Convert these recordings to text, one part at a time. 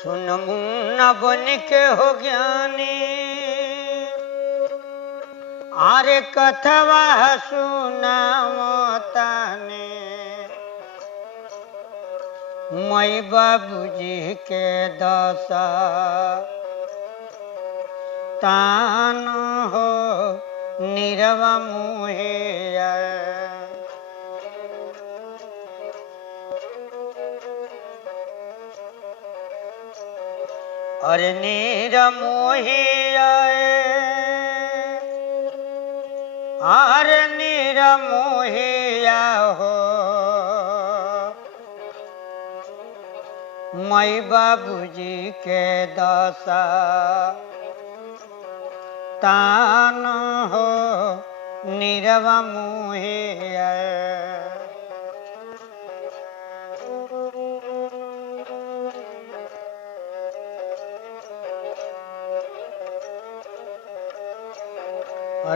सुन मुन्ना बन के हो ज्ञानी आरे कथवा सुनावताने मई बाबूजी के दशा तान हो नीरवा मुहिया अरे नीर मुहिया अरे नीर मुहिया हो मई बाबूजी के दशा तान हो नीरवा मुहिया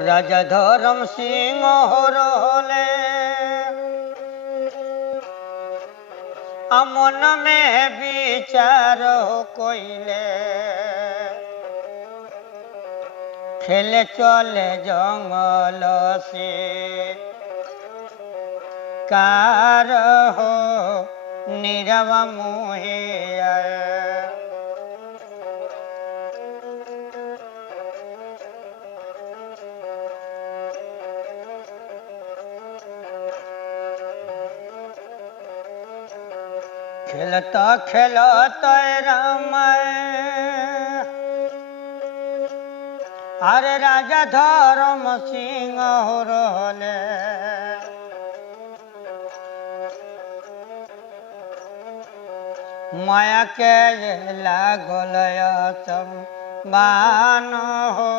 राजा धर्म सिंह हो रोले मन में विचार हो कोइले खेले चले जंगल से कार हो नीरवा मुहिया खेलता खेलता राम अरे राजा धर्म सिंह हो रहले माया के लागल बान हो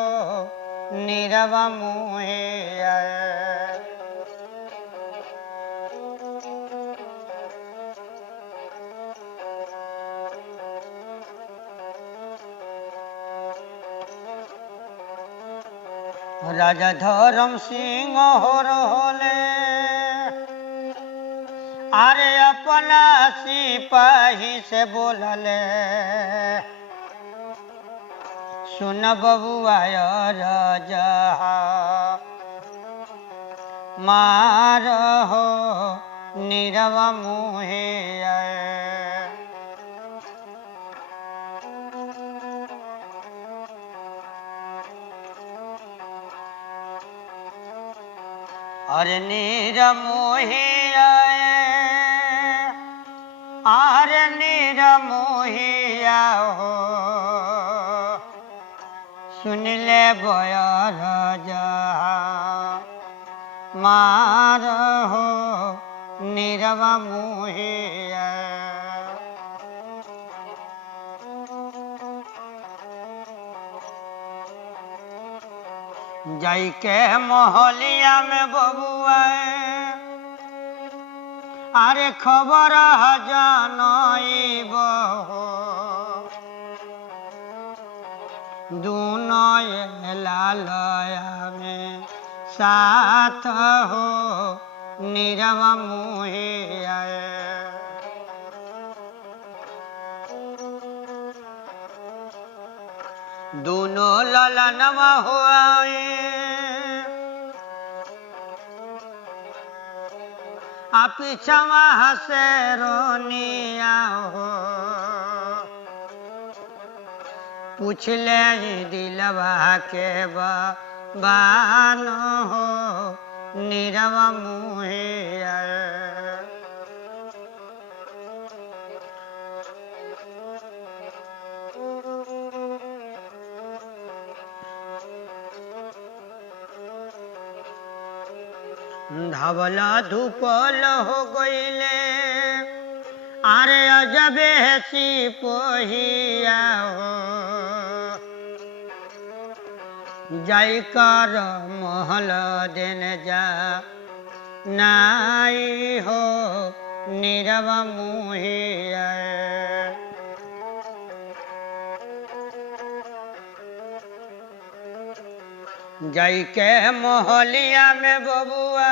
नीरवा मुहिया राजा धर्म सिंह हो रोले अरे अपना सिपाही से बोलले सुन बबुआ राजा मार हो नीरवा मुहिया अरे नीर मुहिया अरे नीर मुहिया हो सुन ले बया राजा मार हो नीरवा मुहिया जाई के मोहलिया में बबुआ अरे खबर जानब दोनों लालया में साथ हो नीरवा मुहिया दोनों ललनवा हुआ पीछवा से रोनिया हो पूछ ले दिलवा के बान हो नीरवा मुहिया धवला धूपल हो गईले अरे अजबे सिपोहिया हो जाई कर महल देन जा नाई हो नीरवा मुहिया जाई के मोहलिया में बबुआ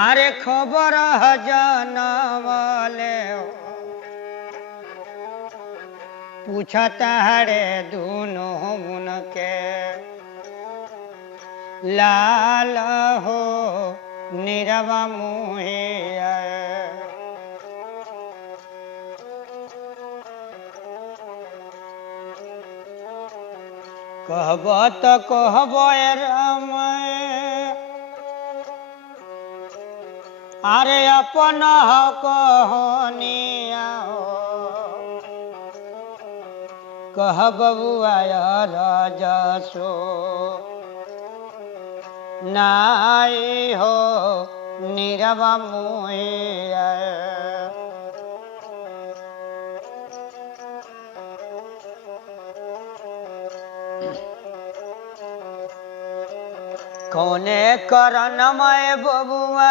अरे खबर जनमले पूछता हरे दोनों मुन के लाल हो नीरवा मुहे कहब तो कहब राम अरे अपन कहनिया कह बबुआ राजसो नाई हो नीरवा मुहे कौने करनमय बबुआ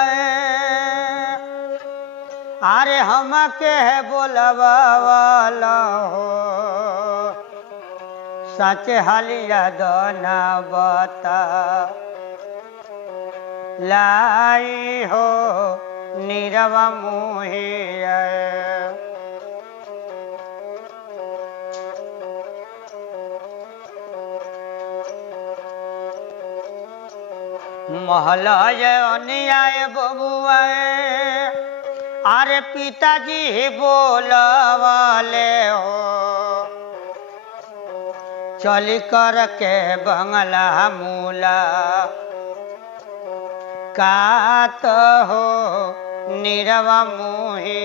अरे हम के बोलवाला हो सच हलिया दना बता लाई हो नीरवा मुहे महलय अन्याय बबुआ अरे पिताजी बोलवाले हो चली कर के बंगला मूला कात हो नीरवा मुहे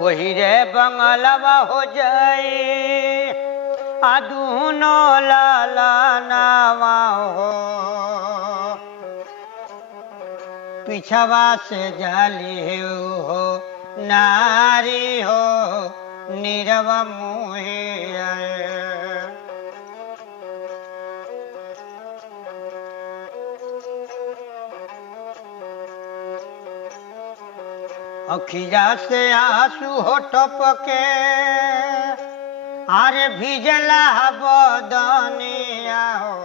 वही रे बंगलवा हो जाए अदूनो लाला नावा हो पिछवा से जाली हो नारी हो नीरवा मुहे अखिया से आंसू हो टपके अरे भिजला बदनिया हो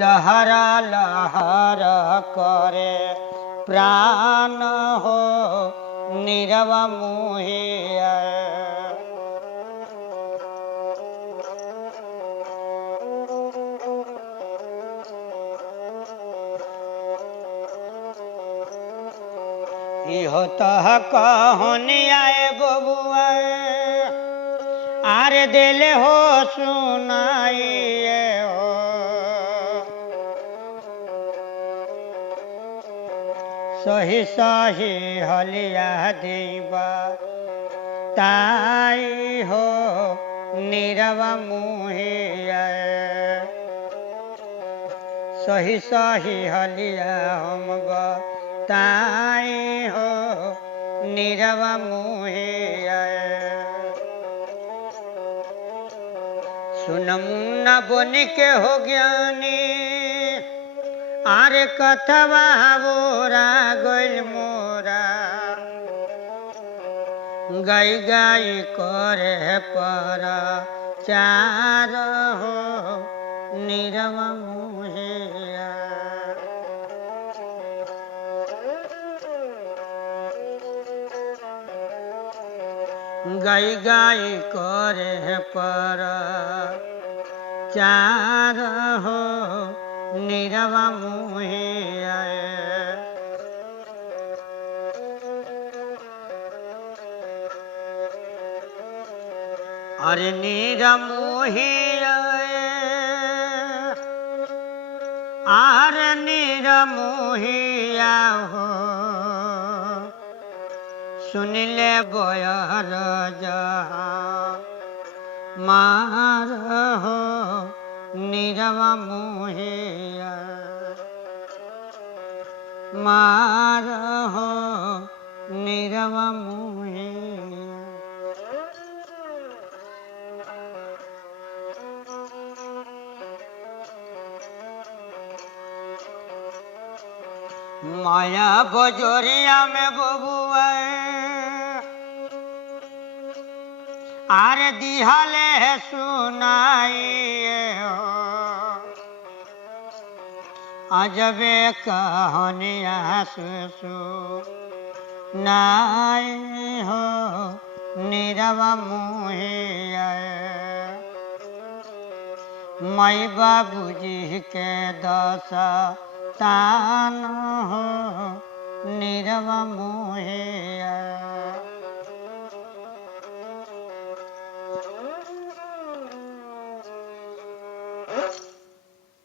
लहरा लहरा करे प्राण हो नीरवा मुहे इहो तह कहनिया बबुआ आरे देले हो सुनाइए हो सही सही हलिया देबा ताई हो नीरवा मुहे सही सही हलिया हम ताई हो नीरवा मुहे सुन मुन्ना बन के हो ज्ञानी आरे कथवा बोरा गइल मोरा गाई गाई करे पर चार हो नीरवा मुहे गाई गाई करे पर चार हो नीरवा मुहे अरे नीरा मुहे आरे नीरा मुहिया हो सुन ले बोयर जहाँ मार हो नीरवा मुहे मार हो नीरवा मुहे माया बजोरिया में बबुआ आरे दिहले सुनाइए हो अजबे कहानिया सुनाई हो नीरवा मुहिया माई बाबूजी के दशा तान हो नीरवा मुहिया